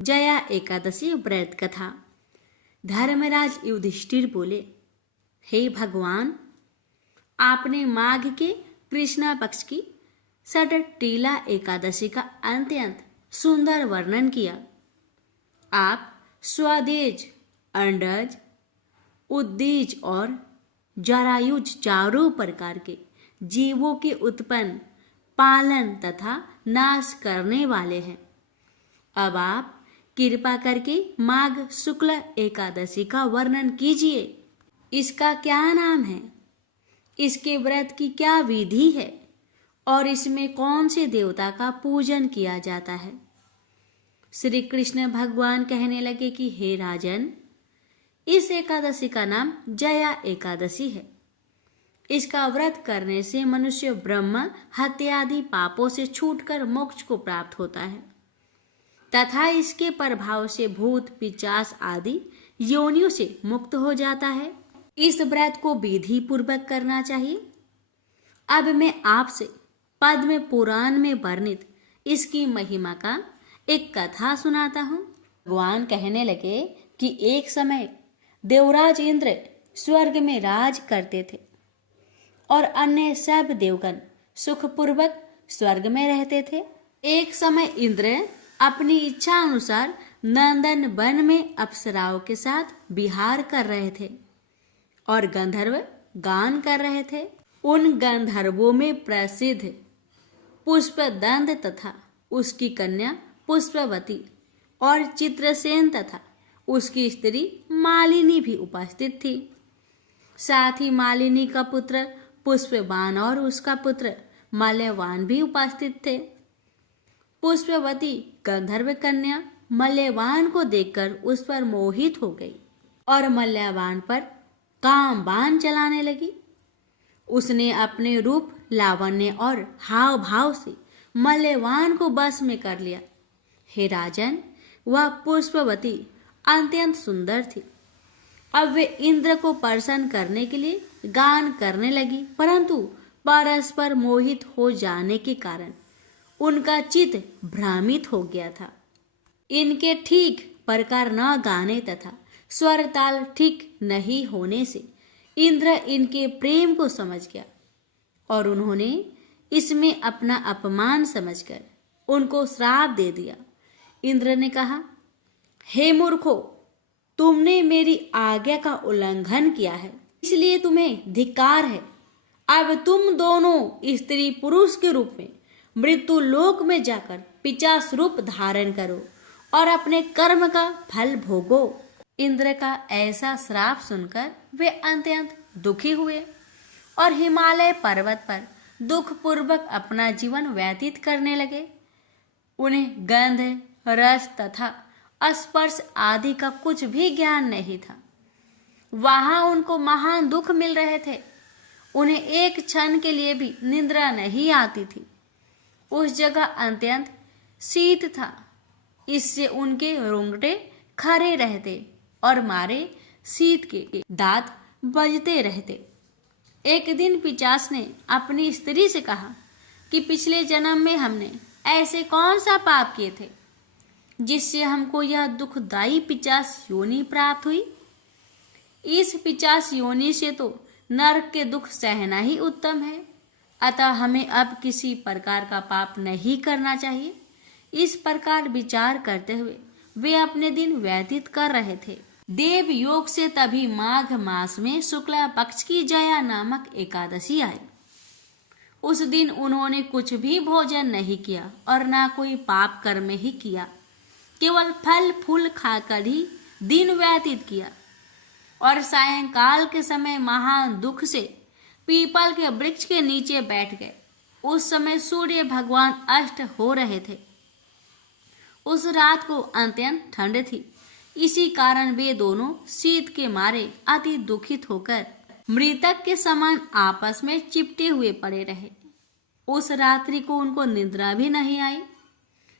जया एकादशी व्रत कथा। धर्मराज युधिष्ठिर बोले, हे भगवान, आपने माघ के कृष्णा पक्ष की षटटिला एकादशी का अत्यंत सुंदर वर्णन किया। आप स्वदेज, अंडज, उद्दीज और जरायुज चारों प्रकार के जीवों के उत्पन्न, पालन तथा नाश करने वाले हैं। अब आप कृपा करके माघ शुक्ल एकादशी का वर्णन कीजिए। इसका क्या नाम है, इसके व्रत की क्या विधि है और इसमें कौन से देवता का पूजन किया जाता है। श्री कृष्ण भगवान कहने लगे कि हे राजन, इस एकादशी का नाम जया एकादशी है। इसका व्रत करने से मनुष्य ब्रह्म हत्या आदि पापों से छूटकर मोक्ष को प्राप्त होता है तथा इसके प्रभाव से भूत पिशाच आदि योनियों से मुक्त हो जाता है। इस व्रत को विधि पूर्वक करना चाहिए। अब मैं आपसे पद्म पुराण में वर्णित इसकी महिमा का एक कथा सुनाता हूँ। भगवान कहने लगे कि एक समय देवराज इंद्र स्वर्ग में राज करते थे और अन्य सब देवगण सुखपूर्वक स्वर्ग में रहते थे। एक समय इंद्र अपनी इच्छा अनुसार नंदन वन में अप्सराओं के साथ विहार कर रहे थे और गंधर्व गान कर रहे थे। उन गंधर्वों में प्रसिद्ध पुष्पदंत तथा उसकी कन्या पुष्पवती और चित्रसेन तथा उसकी स्त्री मालिनी भी उपस्थित थी। साथ ही मालिनी का पुत्र पुष्पवान और उसका पुत्र मल्यवान भी उपस्थित थे। पुष्पवती गंधर्व कन्या मल्यवान को देखकर उस पर मोहित हो गई और मल्यवान पर काम बाण चलाने लगी। उसने अपने रूप, लावण्य और हाव भाव से मल्यवान को बस में कर लिया। हे राजन, वह पुष्पवती अत्यंत सुंदर थी। अब वे इंद्र को प्रसन्न करने के लिए गान करने लगी, परंतु परस्पर मोहित हो जाने के कारण उनका चित्त भ्रमित हो गया था। इनके ठीक प्रकार न गाने तथा स्वर ताल ठीक नहीं होने से इंद्र इनके प्रेम को समझ गया और उन्होंने इसमें अपना अपमान समझकर उनको श्राप दे दिया। इंद्र ने कहा, हे मूर्खो, तुमने मेरी आज्ञा का उल्लंघन किया है, इसलिए तुम्हें धिक्कार है। अब तुम दोनों स्त्री पुरुष के रूप में मृत्यु लोक में जाकर पिशाच रूप धारण करो और अपने कर्म का फल भोगो। इंद्र का ऐसा श्राप सुनकर वे अत्यंत दुखी हुए और हिमालय पर्वत पर दुख पूर्वक अपना जीवन व्यतीत करने लगे। उन्हें गंध, रस तथा स्पर्श आदि का कुछ भी ज्ञान नहीं था। वहां उनको महान दुख मिल रहे थे। उन्हें एक क्षण के लिए भी निद्रा नहीं आती थी। उस जगह अत्यंत शीत था, इससे उनके रोंगटे खड़े रहते और मारे शीत के दांत बजते रहते। एक दिन पिशाच ने अपनी स्त्री से कहा कि पिछले जन्म में हमने ऐसे कौन सा पाप किए थे जिससे हमको यह दुखदायी पिशाच योनि प्राप्त हुई। इस पिशाच योनि से तो नरक के दुख सहना ही उत्तम है, अतः हमें अब किसी प्रकार का पाप नहीं करना चाहिए। इस प्रकार विचार करते हुए वे अपने दिन व्यतीत कर रहे थे। देव योग से तभी माघ मास में शुक्ला पक्ष की जया नामक एकादशी आई। उस दिन उन्होंने कुछ भी भोजन नहीं किया और ना कोई पाप कर्म ही किया, केवल फल फूल खाकर ही दिन व्यतीत किया और सायंकाल के समय महान दुख से पीपल के वृक्ष के नीचे बैठ गए। उस समय सूर्य भगवान अस्त हो रहे थे। उस रात को अत्यंत ठंड थी, इसी कारण वे दोनों शीत के मारे अति दुखित होकर मृतक के समान आपस में चिपटे हुए पड़े रहे। उस रात्रि को उनको निद्रा भी नहीं आई।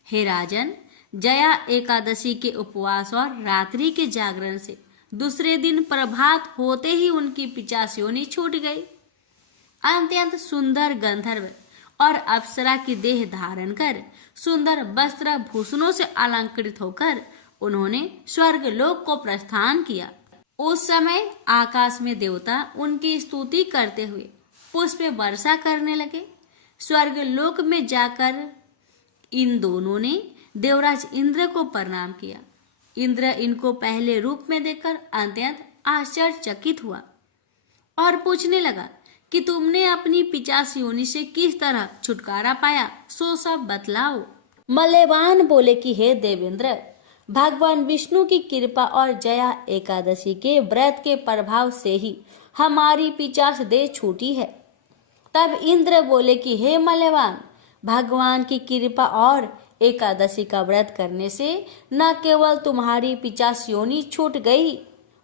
हे राजन, जया एकादशी के उपवास और रात्रि के जागरण से दूसरे दिन प्रभात होते ही उनकी पिशाच योनि छूट गई। अत्यंत सुंदर गंधर्व और अप्सरा की देह धारण कर सुंदर वस्त्र भूषणों से अलंकृत होकर उन्होंने स्वर्ग लोक को प्रस्थान किया। उस समय आकाश में देवता उनकी स्तुति करते हुए पुष्प वर्षा करने लगे। स्वर्ग लोक में जाकर इन दोनों ने देवराज इंद्र को प्रणाम किया। इंद्र इनको पहले रूप में देखकर अत्यंत आश्चर्यचकित हुआ और पूछने लगा कि तुमने अपनी 50 योनि से किस तरह छुटकारा पाया, सो सब बतलाओ। मल्यवान बोले कि हे देवेंद्र, भगवान विष्णु की कृपा और जया एकादशी के व्रत के प्रभाव से ही हमारी 50 देह छूटी है। तब इंद्र बोले कि हे मल्यवान, भगवान की कृपा और एकादशी का व्रत करने से न केवल तुम्हारी 50 योनि छूट गई,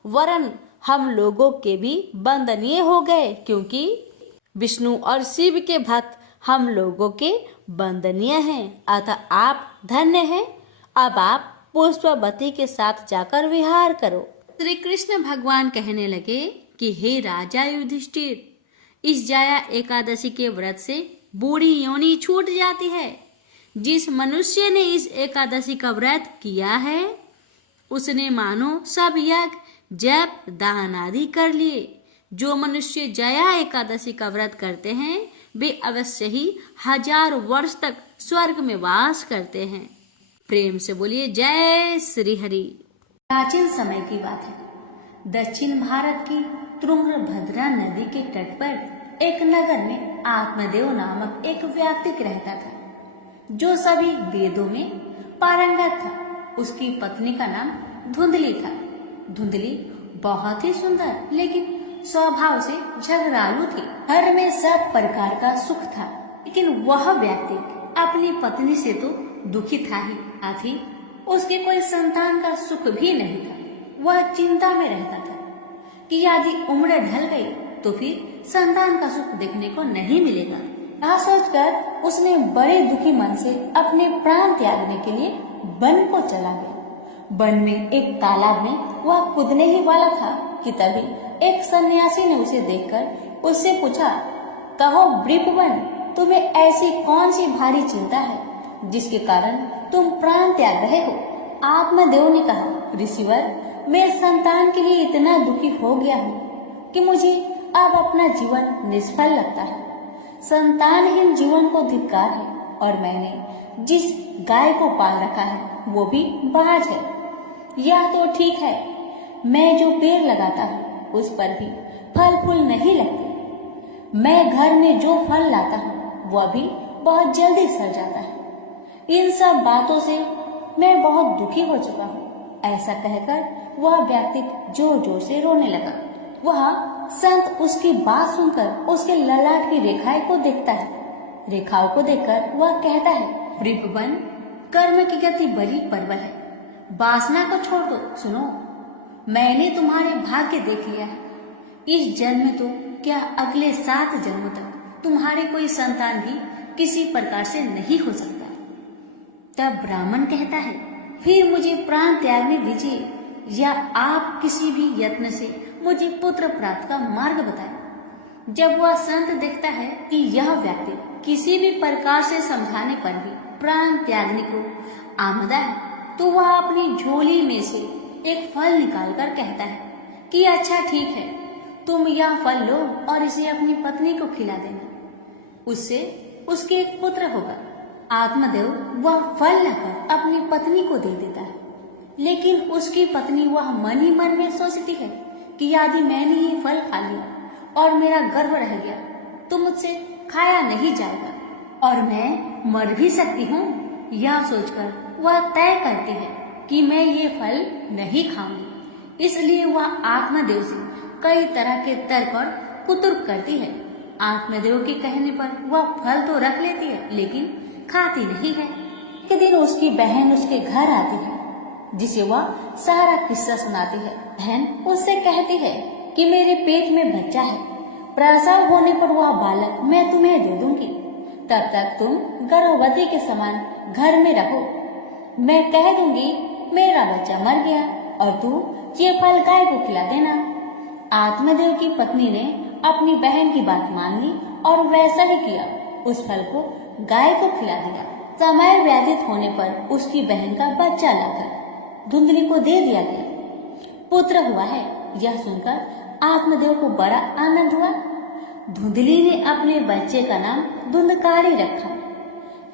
वरन हम लोगों के भी वंदनीय हो गए, क्योंकि विष्णु और शिव के भक्त हम लोगों के वंदनीय हैं। अतः आप धन्य हैं। अब आप पुष्पवती के साथ जाकर विहार करो। श्री कृष्ण भगवान कहने लगे कि हे राजा युधिष्ठिर, इस जया एकादशी के व्रत से बूढ़ी योनि छूट जाती है। जिस मनुष्य ने इस एकादशी का व्रत किया है उसने मानो सब यज्ञ जप दान आदि कर लिए। जो मनुष्य जया एकादशी का व्रत करते हैं वे अवश्य ही 1000 वर्ष तक स्वर्ग में वास करते हैं। प्रेम से बोलिए जय श्री हरि। प्राचीन समय की बात है। दक्षिण भारत की तुंगभद्रा नदी के तट पर एक नगर में आत्मदेव नामक एक व्यक्ति रहता था, जो सभी वेदों में पारंगत था। उसकी पत्नी का नाम धुंधली था। धुंधली बहुत ही सुंदर लेकिन स्वभाव से झगड़ालू थी। घर में सब प्रकार का सुख था, लेकिन वह व्यक्ति अपनी पत्नी से तो दुखी था ही, आखिर उसके कोई संतान का सुख भी नहीं था। वह चिंता में रहता था कि यदि उम्र ढल गई तो फिर संतान का सुख देखने को नहीं मिलेगा। यह सोचकर उसने बड़े दुखी मन से अपने प्राण त्यागने के लिए वन को चला गया। वन में एक तालाब में वह कूदने ही वाला था कि तभी एक सन्यासी ने उसे देखकर उससे पूछा, कहो वृपवन, तुम्हें ऐसी कौन सी भारी चिंता है जिसके कारण तुम प्राण त्याग रहे हो? आत्मदेव ने कहा, ऋषिवर, मैं संतान के लिए इतना दुखी हो गया हूँ कि मुझे अब अपना जीवन निष्फल लगता है। संतानहीन जीवन को धिक्कार है और मैंने जिस गाय को पाल रखा है वो भी बाज है। यह तो ठीक है, मैं जो पेड़ लगाता हूँ उस पर भी फल फूल नहीं लगते। मैं घर में जो फल लाता हूँ वह भी बहुत जल्दी सड़ जाता है। इन सब बातों से मैं बहुत दुखी हो चुका हूँ। ऐसा कहकर वह व्यक्ति जोर जोर से रोने लगा। वह संत उसकी बात सुनकर उसके ललाट की रेखाएं को देखता है। रेखाओं को देखकर वह कहता है, वृपवन, कर्म की गति बड़ी प्रबल है, वासना को छोड़ दो। सुनो, मैंने तुम्हारे भाग्य देख लिया है। इस जन्म में तो क्या अगले 7 जन्मों तक तुम्हारे कोई संतान भी किसी प्रकार से नहीं हो सकता। तब ब्राह्मण कहता है, फिर मुझे प्राण त्यागने दीजिए या आप किसी भी यत्न से मुझे पुत्र प्राप्त का मार्ग बताएं। जब वह संत देखता है कि यह व्यक्ति किसी भी प्रकार से समझाने पर भी प्राण त्यागने को आमदा है, तो वह अपनी झोली में से एक फल निकालकर कहता है कि अच्छा ठीक है, तुम यह फल लो और इसे अपनी पत्नी को खिला देना, उससे उसके एक पुत्र होगा। आत्मदेव वह फल लाकर अपनी पत्नी को दे देता है, लेकिन उसकी पत्नी वह मन ही मन में सोचती है कि यदि मैंने ये फल खा लिया और मेरा गर्भ रह गया तो मुझसे खाया नहीं जाएगा और मैं मर भी सकती हूँ। यह सोचकर वह तय करती है कि मैं ये फल नहीं खाऊंगी। इसलिए वह आत्मदेव से कई तरह के तर्क और कुतर्क करती है। आत्मदेव के कहने पर वह फल तो रख लेती है लेकिन खाती नहीं है। एक दिन उसकी बहन उसके घर आती है, जिसे वह सारा किस्सा सुनाती है। बहन उससे कहती है कि मेरे पेट में बच्चा है, प्रसव होने पर वह बालक मैं तुम्हें दे दूंगी, तब तक तुम गर्भवती के समान घर में रहो। मैं कह दूंगी मेरा बच्चा मर गया और तू ये फल गाय को खिला देना। आत्मदेव की पत्नी ने अपनी बहन की बात मान ली और वैसा ही किया। उस फल को गाय को खिला दिया। समय व्यतीत होने पर उसकी बहन का बच्चा लाकर धुंधली को दे दिया गया। पुत्र हुआ है, यह सुनकर आत्मदेव को बड़ा आनंद हुआ। धुंधली ने अपने बच्चे का नाम धुंधकारी रखा।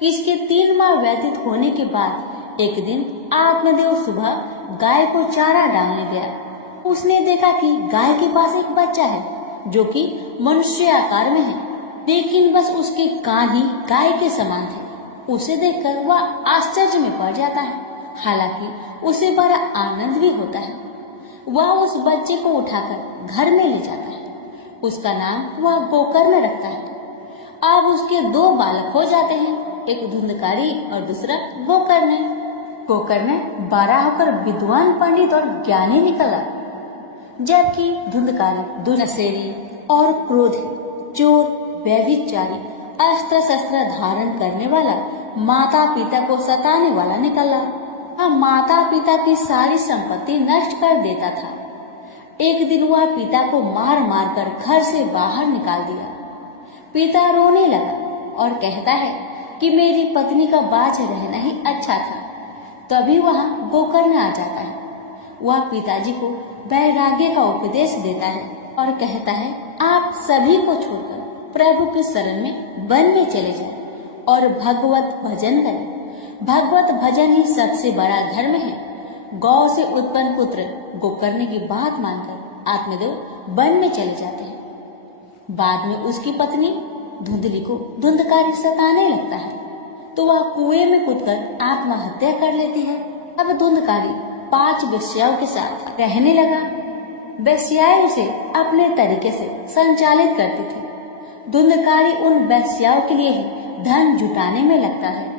इसके 3 माह व्यतीत होने के बाद एक दिन आत्मदेव सुबह गाय को चारा डालने गया। उसने देखा कि गाय के पास एक बच्चा है जो कि मनुष्य आकार में है, लेकिन बस उसके कान ही गाय के समान थे। उसे देखकर वह आश्चर्य में पड़ जाता है, हालांकि उसे बड़ा आनंद भी होता है। वह उस बच्चे को उठाकर घर में ले जाता है। उसका नाम वह गोकर्ण रखता है। अब उसके 2 बालक हो जाते हैं, एक धुंधकारी और दूसरा गोकर्ण। गोकर्ण बड़ा होकर विद्वान, पंडित और ज्ञानी निकला, जबकि धुंधकारी दुर्नसेरी और क्रोधी, चोर, व्यभिचारी, अस्त्र शस्त्र धारण करने वाला, माता पिता को सताने वाला निकला। अब माता पिता की सारी संपत्ति नष्ट कर देता था। एक दिन वह पिता को मार मार कर घर से बाहर निकाल दिया। पिता रोने लगा और कहता है कि मेरी पत्नी का बाँझ रहना ही अच्छा था। तभी वहाँ गोकर्ण आ जाता है। वह पिताजी को वैराग्य का उपदेश देता है और कहता है, आप सभी को छोड़कर प्रभु के शरण में वन में चले जाएं और भगवत भजन करें। भगवत भजन ही सबसे बड़ा धर्म है। गौ से उत्पन्न पुत्र गोकर्ण की बात मानकर आत्मदेव वन में चले जाते हैं। बाद में उसकी पत्नी धुंधली को धुंधकारी सताने लगता है, तो वह कुएं में कूदकर आत्महत्या कर लेती है। अब धुंधकारी 5 वेश्याओं के साथ रहने लगा। वेश्याएं उसे अपने तरीके से संचालित करती थी। धुंधकारी उन वेश्याओं के लिए ही धन जुटाने में लगता है।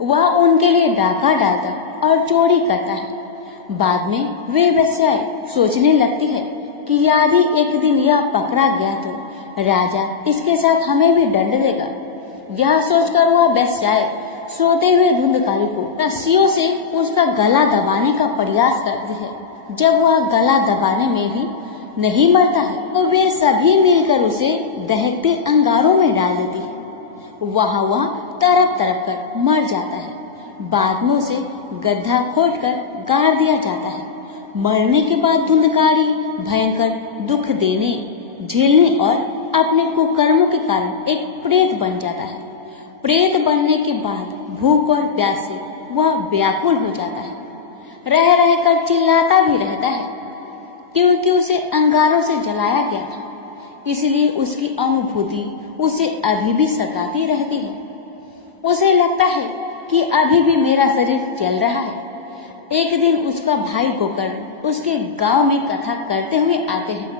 वह उनके लिए डाका डालता और चोरी करता है। बाद में वे वेश्याएं सोचने लगती है कि यदि एक दिन यह पकड़ा गया तो राजा इसके साथ हमें भी दंड देगा। यह सोचकर वह वेश्याएं सोते हुए धुंधकारी को रस्सियों से उसका गला दबाने का प्रयास करती है। जब वह गला दबाने में भी नहीं मरता है तो वे सभी मिलकर उसे दहकते अंगारों में डाल देती है। वहाँ वह तड़प तड़प कर मर जाता है। बाद में उसे गड्ढा खोदकर गाड़ दिया जाता है। मरने के बाद धुंधकारी भयंकर दुख देने, झेलने और अपने कुकर्मों के कारण एक प्रेत बन जाता है। प्रेत बनने के बाद भूख और प्यास से वह व्याकुल हो जाता है। रह रहकर चिल्लाता भी रहता है, क्योंकि उसे अंगारों से जलाया गया था। इसलिए उसकी अनुभूति उसे अभी भी सताती रहती है। उसे लगता है कि अभी भी मेरा शरीर जल रहा है। एक दिन उसका भाई गोकर्ण उसके गांव में कथा करते हुए आते हैं।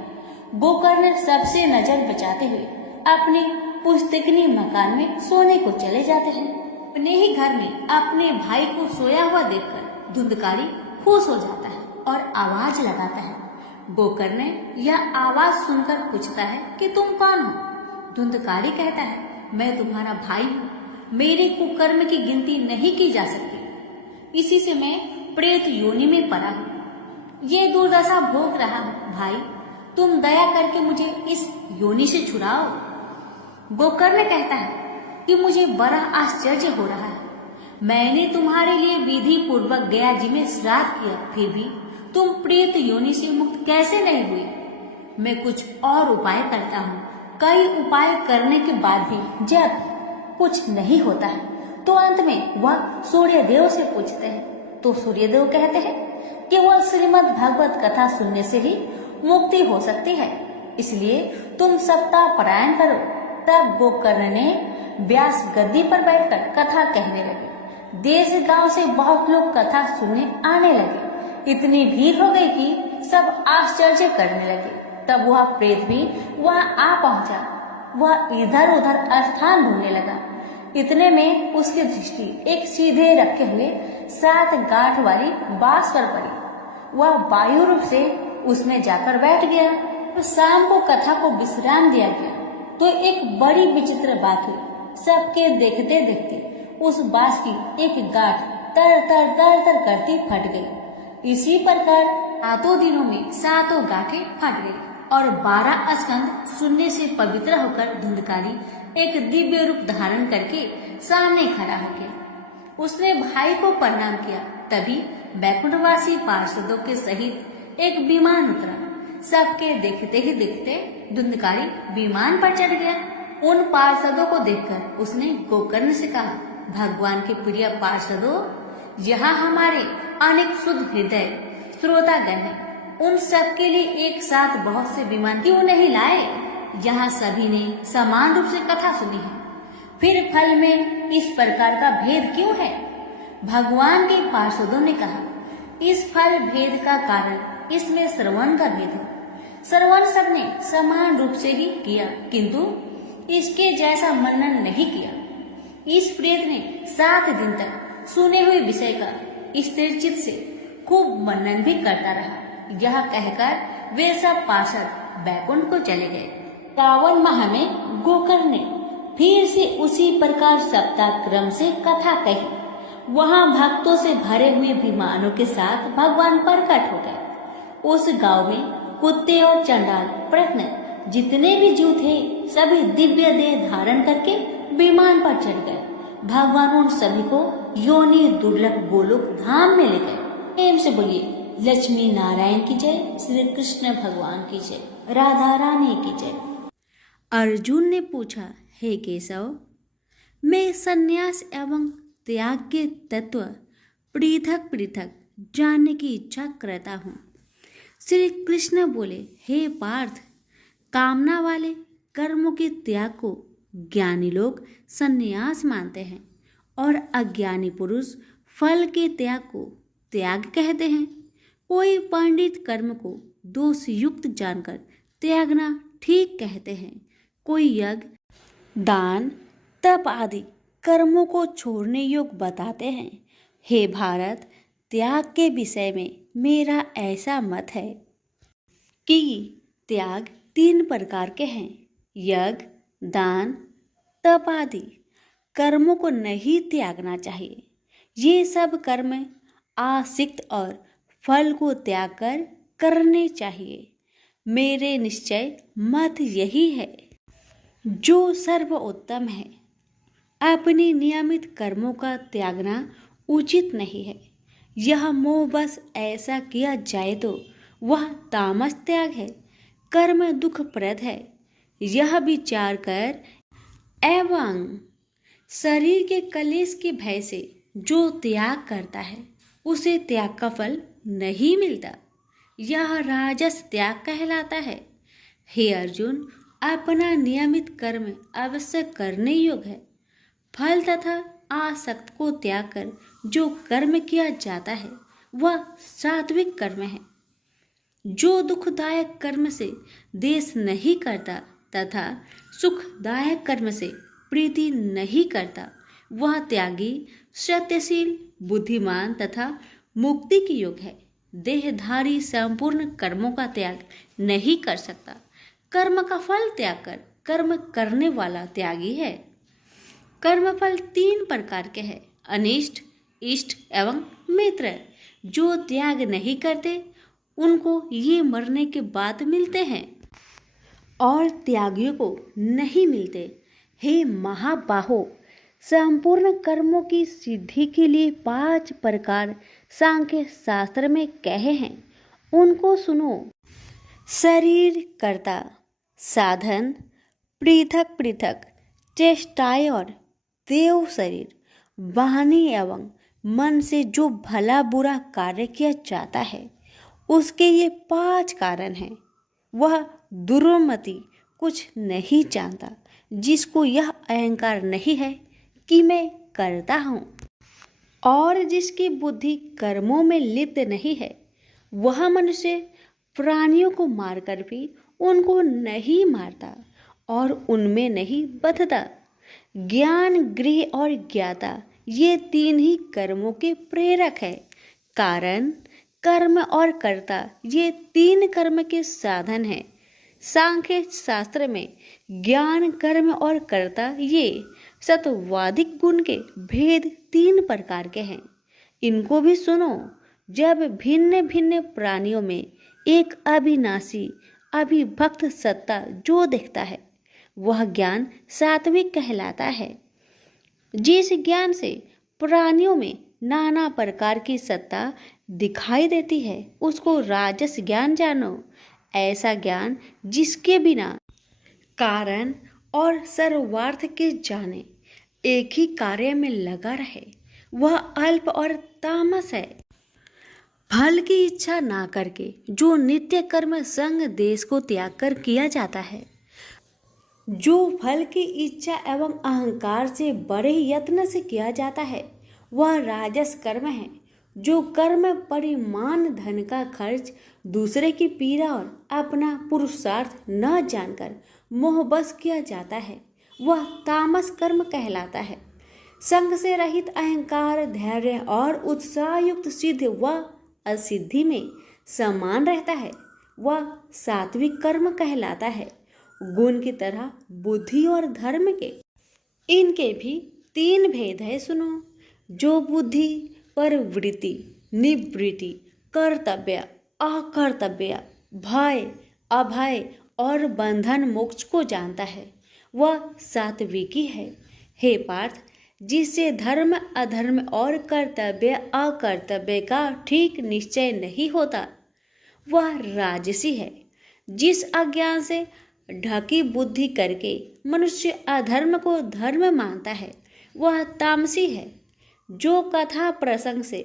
गोकर्ण सबसे नजर बचाते हुए अपने पुस्तकनी मकान में सोने को चले जाते हैं। अपने ही घर में अपने भाई को सोया हुआ देखकर धुंधकारी खुश हो जाता है और आवाज लगाता है। गोकर्ण यह आवाज सुनकर पूछता है कि तुम कौन हो? धुंधकारी कहता है, मैं तुम्हारा भाई हूँ। मेरे कुकर्म की गिनती नहीं की जा सकती। इसी से मैं प्रेत योनि में पड़ा हूँ। ये दुर्दशा भोग रहा हूँ। भाई, तुम दया करके मुझे इस योनि से छुड़ाओ। गोकर्ण कहता है कि मुझे बड़ा आश्चर्य हो रहा है। मैंने तुम्हारे लिए विधि पूर्वक गया जी में श्राद्ध किया, फिर भी तुम प्रेत योनि से मुक्त कैसे नहीं हुई? मैं कुछ और उपाय करता हूँ। कई उपाय करने के बाद भी जब कुछ नहीं होता है तो अंत में वह सूर्यदेव से पूछते हैं, तो सूर्यदेव कहते हैं कि वह श्रीमद् भागवत कथा सुनने से ही मुक्ति हो सकती है, इसलिए तुम सप्ताह पारायण करो। तब गोकर्ण ने व्यास गद्दी पर बैठकर कथा कहने लगे। देश गांव से बहुत लोग कथा सुनने आने लगे। इतनी भीड़ हो गई कि सब आश्चर्य करने लगे। तब वह प्रेत भी वहां आ पहुंचा। वह इधर उधर स्थान ढूंढने लगा। इतने में उसकी दृष्टि एक सीधे रखे हुए 7 गांठ वाली बांस पर पड़ी। वह वायु रूप से उसमें जाकर बैठ गया। तो शाम को कथा को विश्राम दिया गया तो एक बड़ी विचित्र बात हुई। सबके देखते देखते उस बांस की एक गांठ तर तर तर तर करती फट गई। इसी प्रकार 7 दिनों में 7 गांठें फट गई और 12 स्कंद सुनने से पवित्र होकर धुंधकारी एक दिव्य रूप धारण करके सामने खड़ा हो गया। उसने भाई को प्रणाम किया। तभी बैकुंठवासी पार्षदों के सहित एक विमान उतरा। सबके देखते ही देखते धुंधकारी विमान पर चढ़ गया। उन पार्षदों को देखकर उसने गोकर्ण से कहा, भगवान के प्रिय पार्षदों, यहाँ हमारे अनेक शुद्ध हृदय श्रोतागण हैं। उन सब के लिए एक साथ बहुत से विमान क्यों नहीं लाए? यहाँ सभी ने समान रूप से कथा सुनी है, फिर फल में इस प्रकार का भेद क्यों है? भगवान के पार्षदों ने कहा, इस फल भेद का कारण इसमें श्रवण का भेद है। श्रवण सबने समान रूप से ही किया, किंतु इसके जैसा मनन नहीं किया। इस प्रेत ने 7 दिन तक सुने हुए विषय का स्थिर चित्त से खूब मनन भी करता रहा। यह कहकर वे सब पार्षद बैकुंठ को चले गए। श्रावण माह में गोकर्ण ने फिर से उसी प्रकार सप्ताह क्रम से कथा कही। वहां भक्तों से भरे हुए विमानों के साथ भगवान प्रकट हो गए। उस गांव में कुत्ते और चंडाल प्रश्न जितने भी जीव थे, सभी दिव्य देह धारण करके विमान पर चढ़ गए। भगवान उन सभी को योनि दुर्लभ गोलोक धाम में ले गए। प्रेम से बोलिए, लक्ष्मी नारायण की जय, श्री कृष्ण भगवान की जय, राधा रानी की जय। अर्जुन ने पूछा, हे केशव, मैं संन्यास एवं त्याग के तत्व पृथक पृथक जानने की इच्छा करता हूँ। श्री कृष्ण बोले, हे पार्थ, कामना वाले कर्मों के त्याग को ज्ञानी लोग संन्यास मानते हैं और अज्ञानी पुरुष फल के त्याग को त्याग कहते हैं। कोई पंडित कर्म को दोष युक्त जानकर त्यागना ठीक कहते हैं। कोई यज्ञ, दान, तप आदि कर्मों को छोड़ने योग्य बताते हैं। हे भारत, त्याग के विषय में मेरा ऐसा मत है कि त्याग 3 प्रकार के हैं। यज्ञ, दान, तप आदि कर्मों को नहीं त्यागना चाहिए। ये सब कर्म आसक्त और फल को त्याग कर करने चाहिए। मेरे निश्चय मत यही है जो सर्वोत्तम है। अपने नियमित कर्मों का त्यागना उचित नहीं है। यह मोह बस ऐसा किया जाए तो वह तामस त्याग है, कर्म दुखप्रद है। यह विचार कर एवं शरीर के कलेश के भय से जो त्याग करता है उसे त्याग का फल नहीं मिलता। यह राजस त्याग कहलाता है। हे अर्जुन, अपना नियमित कर्म अवश्य करने योग्य है। फल तथा आसक्त को त्याग कर जो कर्म किया जाता है वह सात्विक कर्म है। जो दुखदायक कर्म से देश नहीं करता तथा सुखदायक कर्म से प्रीति नहीं करता, वह त्यागी, सत्यशील, बुद्धिमान तथा मुक्ति की योग्य है। देहधारी संपूर्ण कर्मों का त्याग नहीं कर सकता। कर्म का फल त्याग कर कर्म करने वाला त्यागी है। कर्मफल 3 प्रकार के हैं, अनिष्ट, इष्ट एवं मित्र। जो त्याग नहीं करते उनको ये मरने के बाद मिलते हैं और त्यागियों को नहीं मिलते। हे महाबाहो, संपूर्ण कर्मों की सिद्धि के लिए 5 प्रकार सांख्य शास्त्र में कहे हैं, उनको सुनो। शरीर कर्ता, साधन, पृथक पृथक चेष्टाएं और देव शरीर, वाणी एवं मन से जो भला बुरा कार्य किया जाता है उसके ये 5 कारण हैं। वह दुर्मति कुछ नहीं जानता जिसको यह अहंकार नहीं है कि मैं करता हूँ, और जिसकी बुद्धि कर्मों में लिप्त नहीं है, वह मनुष्य प्राणियों को मारकर भी उनको नहीं मारता और उनमें नहीं बंधता। ज्ञान, गृह और ज्ञाता ये 3 ही कर्मों के प्रेरक है। कारण, कर्म और कर्ता ये 3 कर्म के साधन हैं। सांख्य शास्त्र में ज्ञान, कर्म और कर्ता ये सत्वाधिक गुण के भेद 3 प्रकार के हैं। इनको भी सुनो। जब भिन्न भिन्न प्राणियों में एक अविनाशी अविभक्त सत्ता जो दिखता है वह ज्ञान सात्विक कहलाता है। जिस ज्ञान से प्राणियों में नाना प्रकार की सत्ता दिखाई देती है, उसको राजस ज्ञान जानो। ऐसा ज्ञान जिसके बिना कारण और सर्वार्थ के जाने एक ही कार्य में लगा रहे, वह अल्प और तामस है। फल की इच्छा ना करके जो नित्य कर्म संग देश को त्याग कर किया जाता है, जो फल की इच्छा एवं अहंकार से बड़े यत्न से किया जाता है, वह राजस कर्म है। जो कर्म परिमाण धन का खर्च दूसरे की पीड़ा और अपना पुरुषार्थ न जानकर मोहबस किया जाता है, वह तामस कर्म कहलाता है। संग से रहित अहंकार, धैर्य और उत्साह युक्त सिद्ध व असिद्धि में समान रहता है, वह सात्विक कर्म कहलाता है। गुण की तरह बुद्धि और धर्म के इनके भी 3 भेद है, सुनो। जो बुद्धि प्रवृत्ति, निवृत्ति, कर्तव्य, अकर्तव्य, भय, अभय और बंधन मोक्ष को जानता है, वह सात्विकी है। हे पार्थ, जिससे धर्म अधर्म और कर्तव्य अकर्तव्य का ठीक निश्चय नहीं होता, वह राजसी है। जिस अज्ञान से ढकी बुद्धि करके मनुष्य अधर्म को धर्म मानता है, वह तामसी है। जो कथा प्रसंग से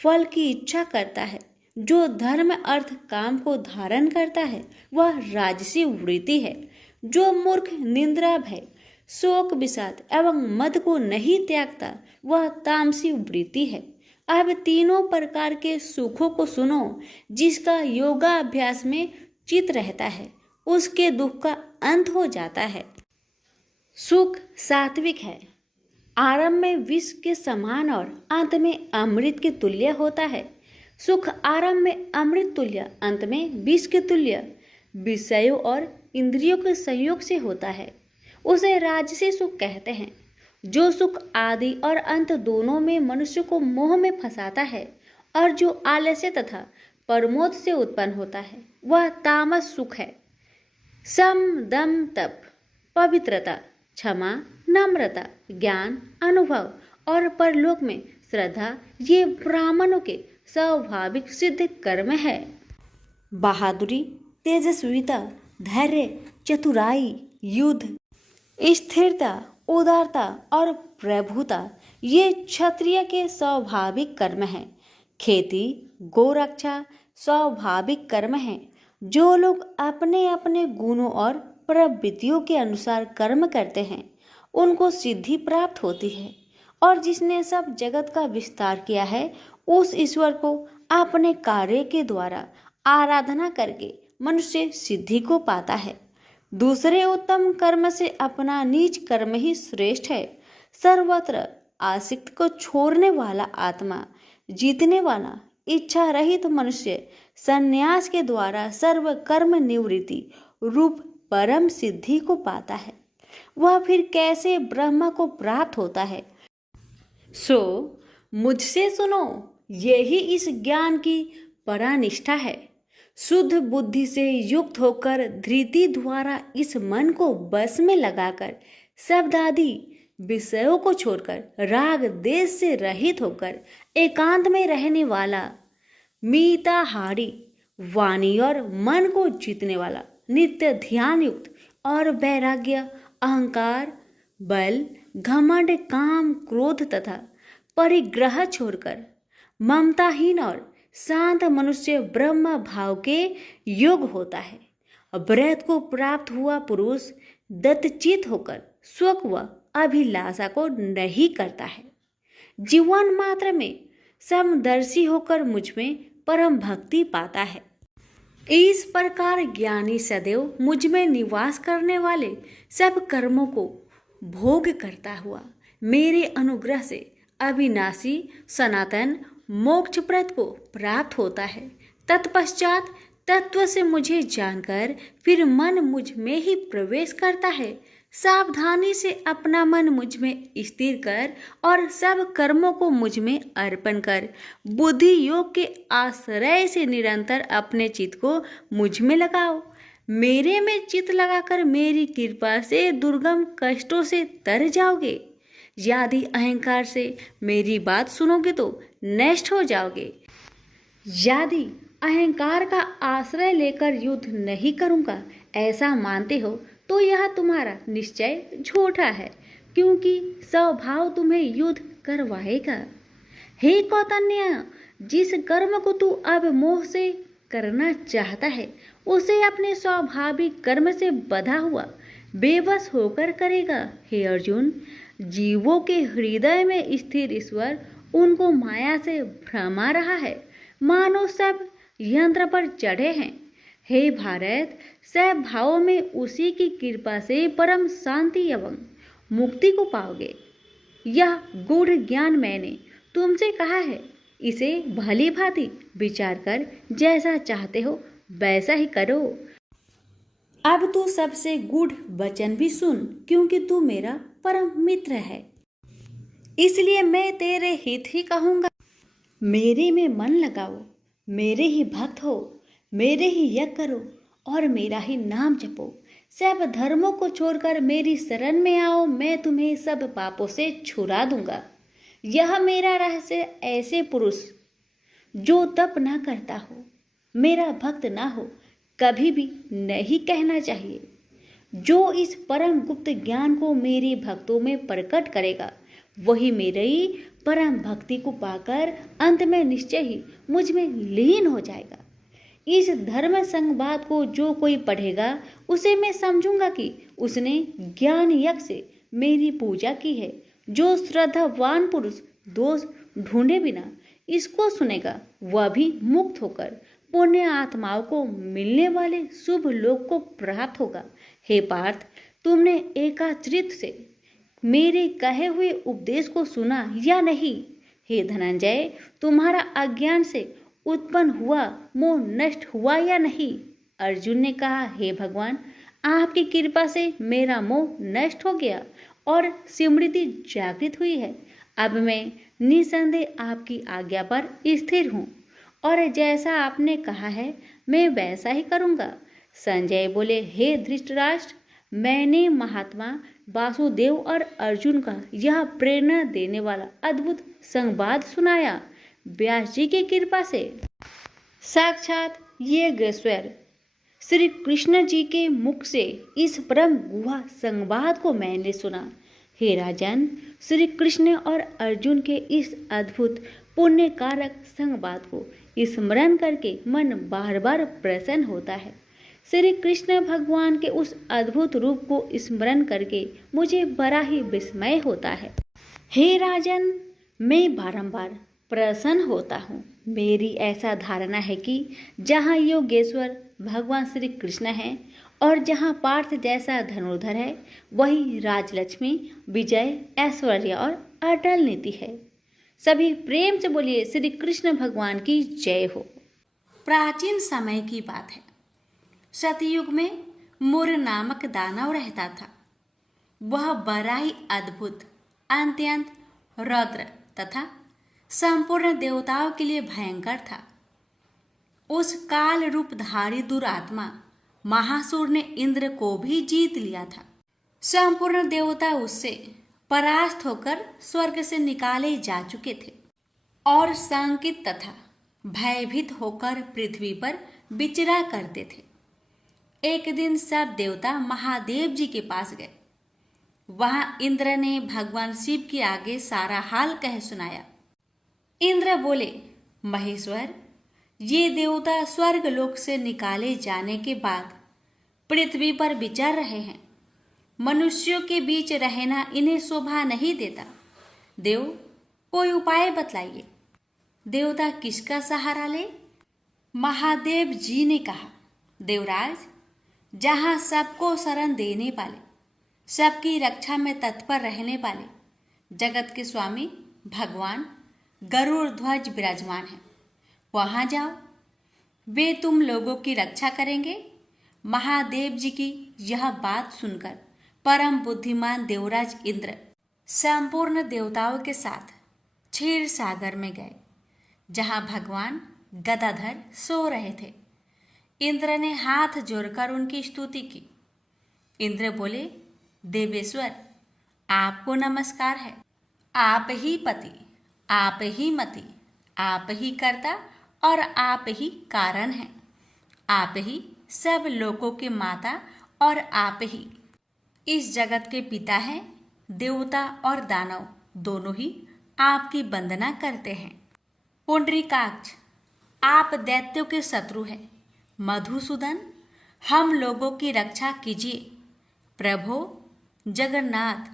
फल की इच्छा करता है, जो धर्म अर्थ काम को धारण करता है, वह राजसी वृत्ति है। जो मूर्ख निंद्रा भय, शोक विषाद एवं मद को नहीं त्यागता, वह तामसी वृत्ति है। अब तीनों प्रकार के सुखों को सुनो। जिसका योगाभ्यास में चित रहता है, उसके दुख का अंत हो जाता है। सुख सात्विक है, आरंभ में विष के समान और अंत में अमृत के तुल्य होता है। सुख आरंभ में अमृत तुल्य, अंत में विष के तुल्य विषयों और इंद्रियों के संयोग से होता है, उसे राजसी सुख कहते हैं। जो सुख आदि और अंत दोनों में मनुष्य को मोह में फंसाता है और जो आलस्य तथा प्रमोद से उत्पन्न होता है, वह तामस सुख है। सम, दम, तप, पवित्रता, क्षमा, नम्रता, ज्ञान, अनुभव और परलोक में श्रद्धा, ये ब्राह्मणों के स्वाभाविक सिद्ध कर्म है। बहादुरी, तेजस्विता, धैर्य, चतुराई, युद्ध, स्थिरता, उदारता और प्रभुता, ये क्षत्रिय के स्वाभाविक कर्म हैं। खेती, गोरक्षा स्वाभाविक कर्म है। जो लोग अपने अपने गुणों और प्रवृत्तियों के अनुसार कर्म करते हैं, उनको सिद्धि प्राप्त होती है। और जिसने सब जगत का विस्तार किया है, उस ईश्वर को अपने कार्य के द्वारा आराधना करके मनुष्य सिद्धि को पाता है। दूसरे उत्तम कर्म से अपना नीच कर्म ही श्रेष्ठ है। सर्वत्र आसक्त को छोड़ने वाला आत्मा, जीतने वाला इच्छा रहित मनुष्य संन्यास के द्वारा सर्व कर्म निवृत्ति रूप परम सिद्धि को पाता है। वह फिर कैसे ब्रह्म को प्राप्त होता है? सो मुझसे सुनो, यही इस ज्ञान की परानिष्ठा है। शुद्ध बुद्धि से युक्त होकर धृति द्वारा इस मन को बस में लगाकर शब्द आदि विषयों को छोड़कर राग देश से रहित होकर एकांत में रहने वाला, मीताहारी, वाणी और मन को जीतने वाला, नित्य ध्यान युक्त और वैराग्य, अहंकार, बल, घमंड, काम, क्रोध तथा परिग्रह छोड़कर ममताहीन और शांत मनुष्य ब्रह्म भाव के योग होता है। ब्रह्म को प्राप्त हुआ पुरुष दत्तचित होकर सुख व अभिलाषा को नहीं करता है। जीवन मात्र में समदर्शी होकर मुझ में परम भक्ति पाता है। इस प्रकार ज्ञानी सदैव मुझ में निवास करने वाले सब कर्मों को भोग करता हुआ मेरे अनुग्रह से अविनाशी सनातन मोक्षप्रद को प्राप्त होता है। तत्पश्चात तत्व से मुझे जानकर फिर मन मुझ में ही प्रवेश करता है। सावधानी से अपना मन मुझ में स्थिर कर और सब कर्मों को मुझ में अर्पण कर बुद्धि योग के आश्रय से निरंतर अपने चित्त को मुझ में लगाओ। मेरे में चित्त लगाकर मेरी कृपा से दुर्गम कष्टों से तर जाओगे। यदि अहंकार से मेरी बात सुनोगे तो नष्ट हो जाओगे। यदि अहंकार का आश्रय लेकर युद्ध नहीं करूंगा ऐसा मानते हो तो यह तुम्हारा निश्चय झूठा है, क्योंकि स्वभाव तुम्हें युद्ध करवाएगा। हे कौतन्य, जिस कर्म को तू अब मोह से करना चाहता है उसे अपने स्वाभाविक कर्म से बंधा हुआ बेबस होकर करेगा। हे अर्जुन, जीवों के हृदय में स्थिर ईश्वर उनको माया से भ्रमा रहा है, मानो सब यंत्र पर चढ़े हैं। हे भारत, सब भावों में उसी की कृपा से परम शांति एवं मुक्ति को पाओगे। यह गूढ़ ज्ञान मैंने तुमसे कहा है, इसे भली भांति विचार कर जैसा चाहते हो वैसा ही करो। अब तू सबसे गूढ़ वचन भी सुन, क्योंकि तू मेरा परम मित्र है, इसलिए मैं तेरे हित ही कहूँगा। मेरे में मन लगाओ, मेरे ही भक्त हो, मेरे ही यज्ञ करो और मेरा ही नाम जपो। सब धर्मों को छोड़कर मेरी शरण में आओ, मैं तुम्हें सब पापों से छुड़ा दूंगा। यह मेरा रहस्य ऐसे पुरुष जो तप ना करता हो, मेरा भक्त ना हो, कभी भी नहीं कहना चाहिए। जो इस परम गुप्त ज्ञान को मेरे भक्तों में प्रकट करेगा वही मेरी परम भक्ति को पाकर अंत में निश्चय ही मुझ में लीन हो जाएगा। इस धर्म संवाद को जो कोई पढ़ेगा उसे मैं समझूंगा कि उसने ज्ञान यज्ञ से मेरी पूजा की है। जो श्रद्धावान पुरुष दोष ढूंढे बिना इसको सुनेगा वह भी मुक्त होकर पुण्य आत्माओं को मिलने वाले शुभ लोक को प्राप्त होगा। हे पार्थ, तुमने एकाग्रचित्त से मेरे कहे हुए उपदेश को सुना या नहीं? हे धनंजय, तुम्हारा अज्ञान से उत्पन्न हुआ मोह नष्ट हुआ या नहीं? अर्जुन ने कहा, हे भगवान, आपकी कृपा से मेरा मोह नष्ट हो गया और स्मृति जागृत हुई है। अब मैं निसंदेह आपकी आज्ञा पर स्थिर हूँ और जैसा आपने कहा है मैं वैसा ही करूँगा। संजय बोले, हे धृतराष्ट्र, मैंने महात्मा वासुदेव और अर्जुन का यह प्रेरणा देने वाला अद्भुत संवाद सुनाया व्यास जी की कृपा से। साक्षात ये स्वर श्री कृष्ण जी के मुख से इस परम गुहा संवाद को मैंने सुना। हे राजन, श्री कृष्ण और अर्जुन के इस अद्भुत पुण्य कारक संवाद को स्मरण करके मन बार बार प्रसन्न होता है। श्री कृष्ण भगवान के उस अद्भुत रूप को स्मरण करके मुझे बड़ा ही विस्मय होता है। हे राजन, मैं बारंबार प्रसन्न होता हूँ। मेरी ऐसा धारणा है कि जहाँ योगेश्वर भगवान श्री कृष्ण हैं और जहाँ पार्थ जैसा धनुर्धर है वही राजलक्ष्मी, विजय, ऐश्वर्य और अटल नीति है। सभी प्रेम से बोलिए श्री कृष्ण भगवान की जय हो। प्राचीन समय की बात है। सतयुग में मुर नामक दानव रहता था। वह बड़ा ही अद्भुत, अत्यंत रौद्र तथा संपूर्ण देवताओं के लिए भयंकर था। उस काल रूपधारी दुरात्मा महासुर ने इंद्र को भी जीत लिया था। संपूर्ण देवता उससे परास्त होकर स्वर्ग से निकाले जा चुके थे और शंकित तथा भयभीत होकर पृथ्वी पर विचरा करते थे। एक दिन सब देवता महादेव जी के पास गए। वहां इंद्र ने भगवान शिव के आगे सारा हाल कह सुनाया। इंद्र बोले, महेश्वर, ये देवता स्वर्ग लोक से निकाले जाने के बाद पृथ्वी पर विचर रहे हैं। मनुष्यों के बीच रहना इन्हें शोभा नहीं देता। देव, कोई उपाय बतलाइए। देवता किसका सहारा ले? महादेव जी ने कहा, देवराज, जहाँ सबको शरण देने वाले, सबकी रक्षा में तत्पर रहने वाले जगत के स्वामी भगवान गरुड़ ध्वज विराजमान हैं, वहाँ जाओ। वे तुम लोगों की रक्षा करेंगे। महादेव जी की यह बात सुनकर परम बुद्धिमान देवराज इंद्र संपूर्ण देवताओं के साथ क्षीर सागर में गए, जहाँ भगवान गदाधर सो रहे थे। इंद्र ने हाथ जोड़कर उनकी स्तुति की। इंद्र बोले, देवेश्वर, आपको नमस्कार है। आप ही पति, आप ही मति, आप ही कर्ता और आप ही कारण हैं। आप ही सब लोगों के माता और आप ही इस जगत के पिता हैं। देवता और दानव दोनों ही आपकी वंदना करते हैं। पुंडरीकाक्ष, आप दैत्यों के शत्रु हैं। मधुसूदन, हम लोगों की रक्षा कीजिए। प्रभो जगन्नाथ,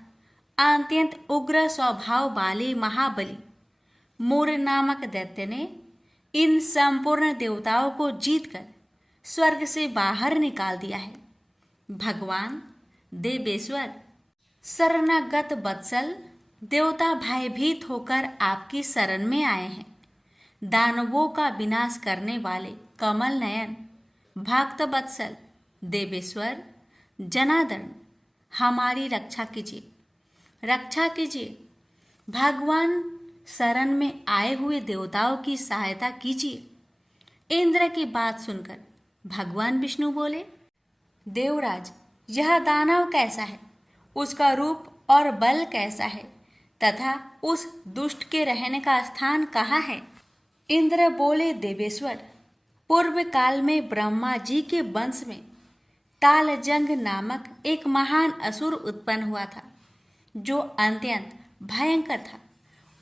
अत्यंत उग्र स्वभाव वाले महाबली मूर नामक दैत्य ने इन संपूर्ण देवताओं को जीतकर स्वर्ग से बाहर निकाल दिया है। भगवान देवेश्वर, शरणागत वत्सल देवता भयभीत होकर आपकी शरण में आए हैं। दानवों का विनाश करने वाले कमल नयन भक्त वत्सल देवेश्वर जनार्दन, हमारी रक्षा कीजिए, रक्षा कीजिए। भगवान शरण में आए हुए देवताओं की सहायता कीजिए। इंद्र की बात सुनकर भगवान विष्णु बोले, देवराज, यह दानव कैसा है, उसका रूप और बल कैसा है, तथा उस दुष्ट के रहने का स्थान कहाँ है? इंद्र बोले, देवेश्वर, पूर्व काल में ब्रह्मा जी के वंश में तालजंग नामक एक महान असुर उत्पन्न हुआ था, जो अत्यंत भयंकर था।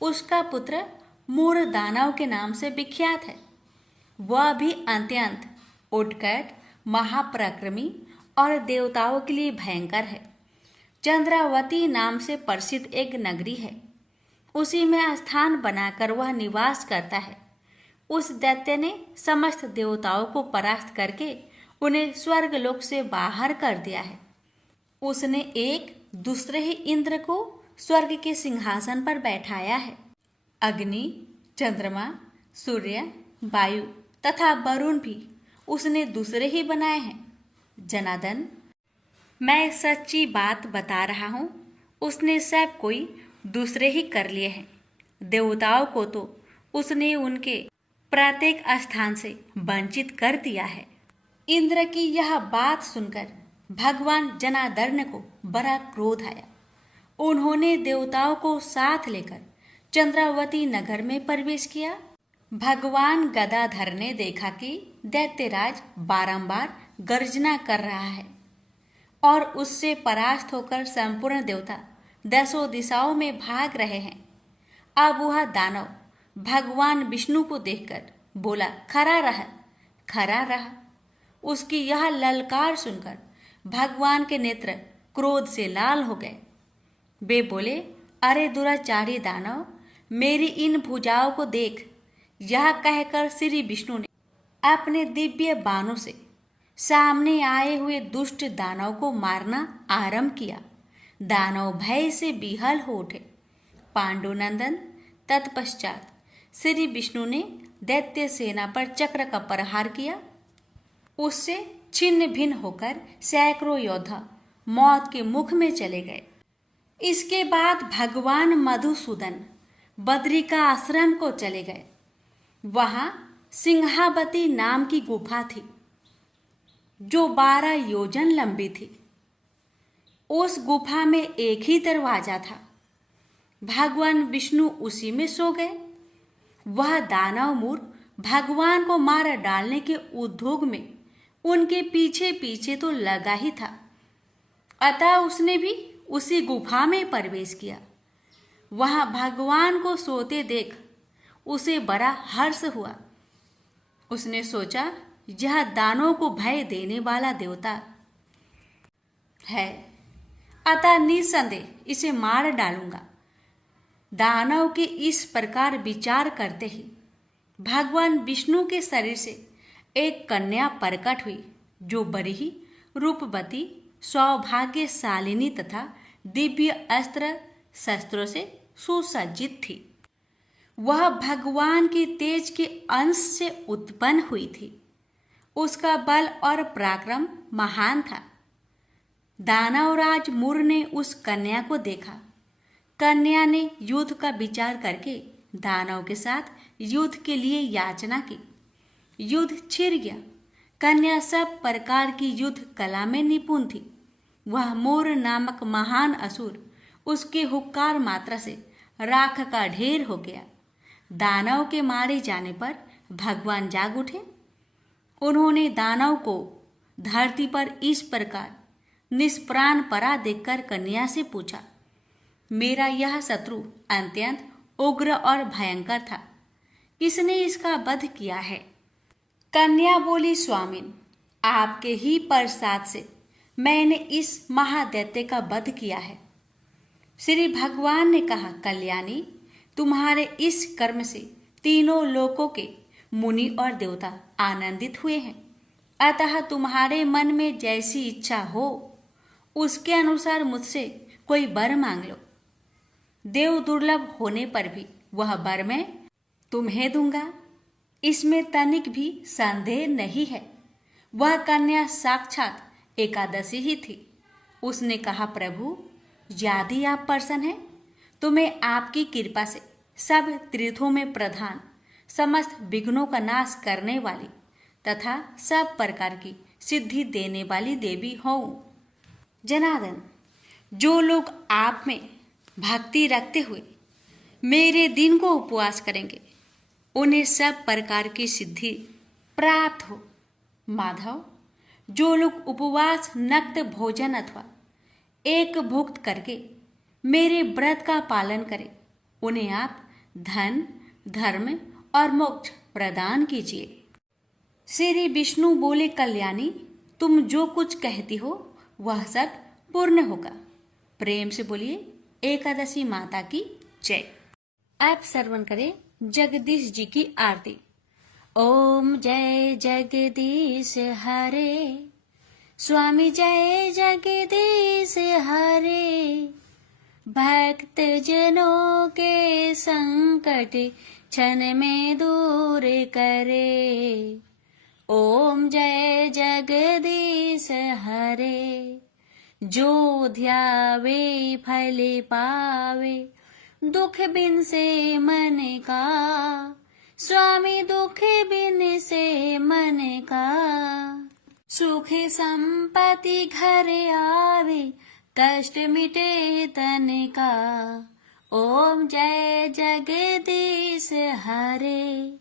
उसका पुत्र मूर दानव के नाम से विख्यात है। वह भी अत्यंत उत्कट, महापराक्रमी और देवताओं के लिए भयंकर है। चंद्रावती नाम से प्रसिद्ध एक नगरी है, उसी में स्थान बनाकर वह निवास करता है। उस दैत्य ने समस्त देवताओं को परास्त करके उन्हें स्वर्गलोक से बाहर कर दिया है। उसने एक दूसरे ही इंद्र को स्वर्ग के सिंहासन पर बैठाया है। अग्नि, चंद्रमा, सूर्य, वायु तथा वरुण भी उसने दूसरे ही बनाए हैं। जनार्दन, मैं सच्ची बात बता रहा हूँ, उसने सब कोई दूसरे ही कर लिए हैं। देवताओं को तो उसने उनके प्रत्येक स्थान से वंचित कर दिया है। इंद्र की यह बात सुनकर भगवान जनार्दन को बड़ा क्रोध आया। उन्होंने देवताओं को साथ लेकर चंद्रावती नगर में प्रवेश किया। भगवान गदाधर ने देखा कि दैत्यराज बारंबार गर्जना कर रहा है और उससे परास्त होकर संपूर्ण देवता दसों दिशाओं में भाग रहे हैं। अब वह दानव भगवान विष्णु को देखकर बोला, खड़ा रह, खड़ा रहा। उसकी यह ललकार सुनकर भगवान के नेत्र क्रोध से लाल हो गए। वे बोले, अरे दुराचारी दानव, मेरी इन भुजाओं को देख। यह कहकर श्री विष्णु ने अपने दिव्य बाणों से सामने आए हुए दुष्ट दानव को मारना आरंभ किया। दानव भय से विहल हो उठे। पांडुनंदन, तत्पश्चात श्री विष्णु ने दैत्य सेना पर चक्र का प्रहार किया। उससे छिन्न भिन्न होकर सैकड़ों योद्धा मौत के मुख में चले गए। इसके बाद भगवान मधुसूदन बद्रिका आश्रम को चले गए। वहां सिंहावती नाम की गुफा थी, जो 12 योजन लंबी थी। उस गुफा में एक ही दरवाजा था। भगवान विष्णु उसी में सो गए। वह दानव मूर भगवान को मार डालने के उद्योग में उनके पीछे पीछे तो लगा ही था। अतः उसने भी उसी गुफा में प्रवेश किया। वहां भगवान को सोते देख उसे बड़ा हर्ष हुआ। उसने सोचा, यह दानों को भय देने वाला देवता है, अतः निसंदेह इसे मार डालूंगा। दानव के इस प्रकार विचार करते ही भगवान विष्णु के शरीर से एक कन्या प्रकट हुई, जो बड़ी ही रूपवती, सौभाग्यशालिनी तथा दिव्य अस्त्र शस्त्रों से सुसज्जित थी। वह भगवान की तेज के अंश से उत्पन्न हुई थी। उसका बल और पराक्रम महान था। दानवराज मूर ने उस कन्या को देखा। कन्या ने युद्ध का विचार करके दानव के साथ युद्ध के लिए याचना की। युद्ध छिड़ गया। कन्या सब प्रकार की युद्ध कला में निपुण थी। वह मूर नामक महान असुर उसके हुक्कार मात्रा से राख का ढेर हो गया। दानव के मारे जाने पर भगवान जाग उठे। उन्होंने दानव को धरती पर इस प्रकार निष्प्राण पड़ा देखकर कन्या से पूछा, मेरा यह शत्रु अत्यंत उग्र और भयंकर था, किसने इसका वध किया है? कन्या बोली, स्वामिन, आपके ही प्रसाद से मैंने इस महादैत्य का वध किया है। श्री भगवान ने कहा, कल्याणी, तुम्हारे इस कर्म से तीनों लोकों के मुनि और देवता आनंदित हुए हैं, अतः तुम्हारे मन में जैसी इच्छा हो उसके अनुसार मुझसे कोई वर मांग लो। देव दुर्लभ होने पर भी वह वर मैं तुम्हें दूंगा, इसमें तनिक भी संदेह नहीं है। वह कन्या साक्षात एकादशी ही थी। उसने कहा, प्रभु, यदि आप प्रसन्न हैं तो मैं आपकी कृपा से सब तीर्थों में प्रधान, समस्त विघ्नों का नाश करने वाली तथा सब प्रकार की सिद्धि देने वाली देवी हूँ। जनार्दन, जो लोग आप में भक्ति रखते हुए मेरे दिन को उपवास करेंगे उन्हें सब प्रकार की सिद्धि प्राप्त हो। माधव, जो लोग उपवास, नक्त भोजन अथवा एक भुक्त करके मेरे व्रत का पालन करें उन्हें आप धन, धर्म और मोक्ष प्रदान कीजिए। श्री विष्णु बोले, कल्याणी, तुम जो कुछ कहती हो वह सब पूर्ण होगा। प्रेम से बोलिए, एकादशी माता की जय। आप श्रवण करें जगदीश जी की आरती। ओम जय जगदीश हरे, स्वामी जय जगदीश हरे। भक्त जनों के संकट क्षण में दूर करे। ओम जय जगदीश हरे। जो ध्यावे फल पावे, दुख बिन से मन का। स्वामी दुख बिन से मन का। सुख संपत्ति घर आवे, कष्ट मिटे तन का। ओम जय जगदीश हरे।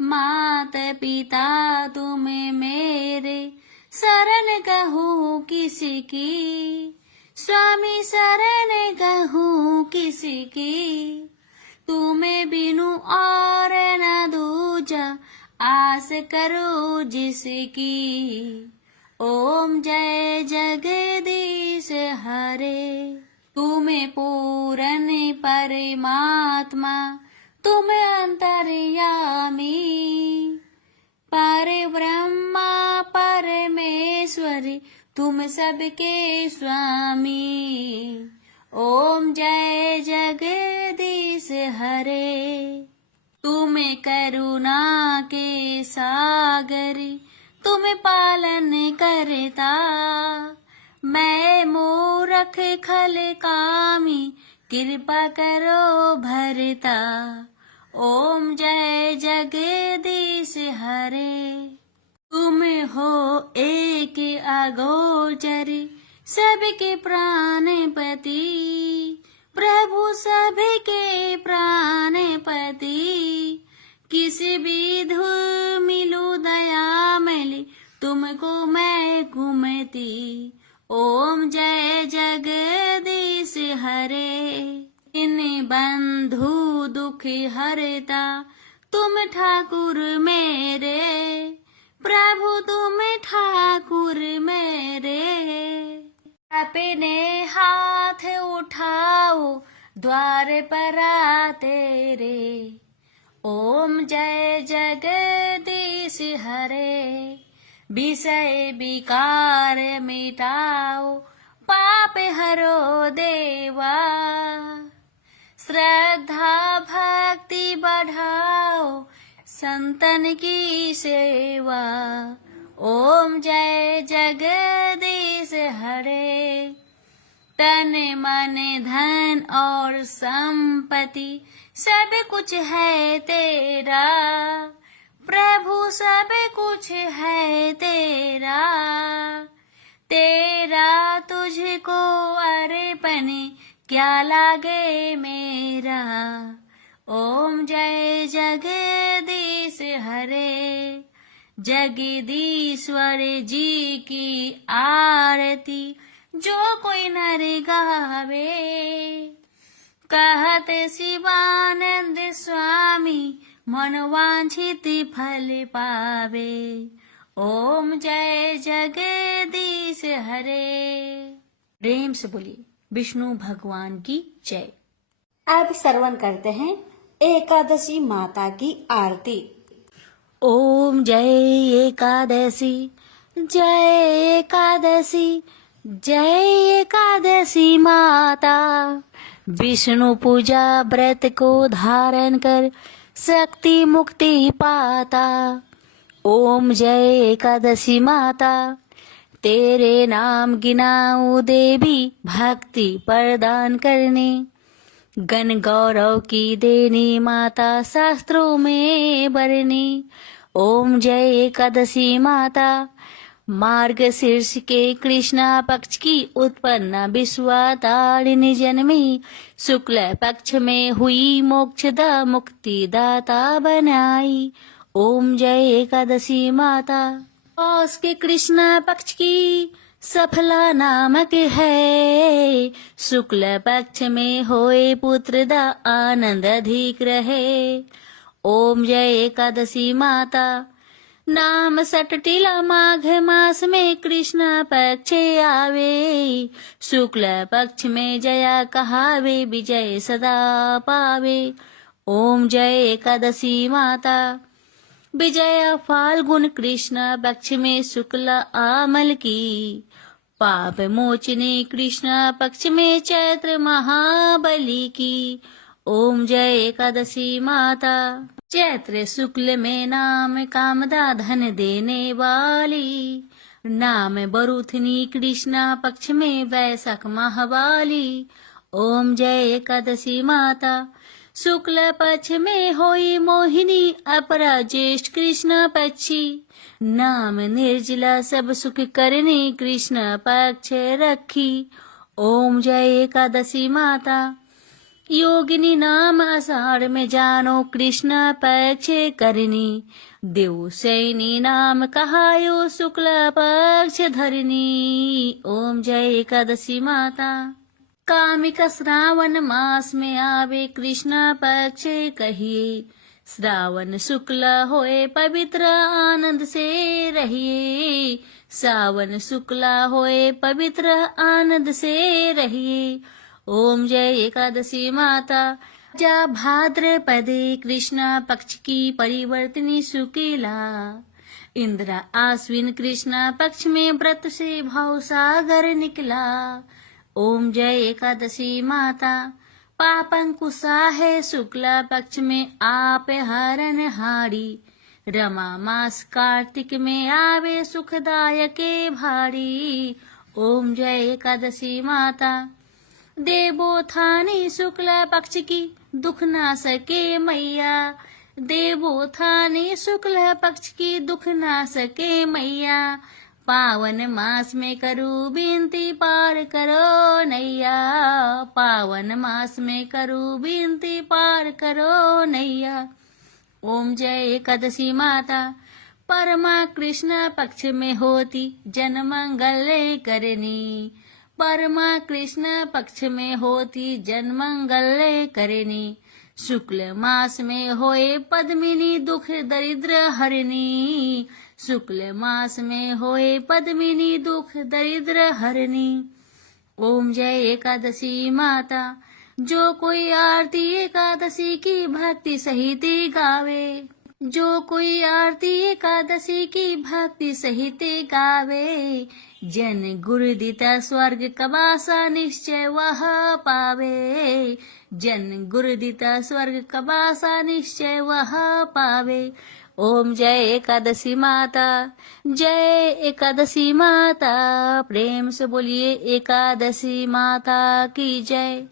मात पिता तुम मेरे, शरण कहूँ किसी की। स्वामी शरण कहूँ किसी की। तुम्हें बिनु और न दूजा, आस करो जिसकी। ओम जय जगदीश हरे। तुम्हें पूर्ण परमात्मा, तुम अंतर्यामी। पर ब्रह्मा परमेश्वरी, तुम सबके स्वामी। ओम जय जगदीश हरे। तुम करुणा के सागरी, तुम पालन करता। मैं मूरख खल कामी, कृपा करो भरता। ओम जय जगदीश हरे। तुम हो एक अगोचरी, सबके प्राणपति। प्रभु सबके प्राणपति। किस विधु मिलू दया मिली, तुमको मैं घूमती। ओम जय जगदीश हरे। इन बंधु दुख हरता, तुम ठाकुर मेरे। प्रभु तुम ठाकुर मेरे। अपने हाथ उठाओ, द्वार पर तेरे। ओम जय जगदीश हरे। विषय विकार मिटाओ, पाप हरो देवा। श्रद्धा भक्ति बढ़ाओ, संतन की सेवा। ओम जय जगदीश हरे। तन मन धन और संपत्ति, सब कुछ है तेरा। प्रभु सब कुछ है तेरा। तेरा तुझको अर्पण क्या लागे मेरा। ओम जय जगदीश हरे, जगदीश्वर जी की आरती जो कोई नर गावे। कहत शिवानंद स्वामी मनवांछित फल पावे। ओम जय जगदीश हरे। प्रेम से बोलिए विष्णु भगवान की जय। अब श्रवण करते हैं एकादशी माता की आरती। ओम जय एकादशी, जय एकादशी, जय एकादशी माता। विष्णु पूजा व्रत को धारण कर शक्ति मुक्ति पाता। ओम जय एकादशी माता, तेरे नाम गिनाऊं देवी भक्ति प्रदान करने। गण गौरव की देनी माता शास्त्रों में बरनी। ओम जय एकादशी माता, मार्ग शीर्ष के कृष्णा पक्ष की उत्पन्न विश्वातारिणी जन्मी। शुक्ल पक्ष में हुई मोक्षदा मुक्ति दाता बनाई। ओम जय एकादशी माता, पौष के कृष्णा पक्ष की सफला नामक है। शुक्ल पक्ष में होए पुत्र दा आनंद अधिक रहे। ओम जय एकादशी माता, नाम सटटिला माघ मास में कृष्ण पक्ष आवे। शुक्ल पक्ष में जया कहावे, विजय सदा पावे। ओम जय एकादशी माता, विजय फाल्गुन कृष्ण पक्ष में शुक्ल आमल की। पाप मोचने कृष्ण पक्ष में चैत्र महाबली की। ओम जय एकादशी माता, चैत्र शुक्ल में नाम कामदा धन देने वाली। नाम बरुथनी कृष्ण पक्ष में वैशाख महावाली। ओम जय एकादशी माता, शुक्ल पक्ष में होई मोहिनी अपरा ज्येष्ठ कृष्ण पक्षी। नाम निर्जला सब सुख करने कृष्ण पक्ष रखी। ओम जय एकादशी माता, योगिनी नाम आषाढ़ में जानो कृष्ण पक्ष करनी। देव सैनी नाम कहायो शुक्ल पक्ष धरनी। ओम जय एकादशी माता, कामिक श्रावण मास में आवे कृष्ण पक्ष कहिए। श्रावण शुक्ल होए पवित्र आनंद से रहिए। श्रावण शुक्ल होए पवित्र आनंद से रहिए। ओम जय एकादशी माता, जा भाद्रपदे कृष्ण पक्ष की परिवर्तनी शुक्ला। इंद्र आश्विन कृष्ण पक्ष में व्रत से भाव सागर निकला। ओम जय एकादशी माता, पापंकुशा है शुक्ला पक्ष में आप हरण हारी। रमा मास कार्तिक में आवे सुखदायक भारी। ओम जय एकादशी माता, देवोत्थानी शुक्ला पक्ष की दुख ना सके मैया। देवोत्थानी शुक्ला पक्ष की दुख ना सके मैया। पावन मास में करूं विनती पार करो नैया। पावन मास में करूं विनती पार करो नैया। ओम जय एकादशी माता, परमा कृष्ण पक्ष में होती जन मंगल करनी। परमा कृष्ण पक्ष में होती जन मंगल करनी। शुक्ल मास में होए पद्मिनी दुख दरिद्र हरनी। शुक्ल मास में होए पद्मिनी दुख दरिद्र हरनी। ओम जय एकादशी माता, जो कोई आरती एकादशी की भक्ति सहित गावे। जो कोई आरती एकादशी की भक्ति सहित गावे। जन गुरु दिता स्वर्ग कबासा निश्चय वह पावे। जन गुरु दिता स्वर्ग कबासा निश्चय वह पावे। ओम जय एकादशी माता, जय एकादशी माता। प्रेम से बोलिए एकादशी माता की जय।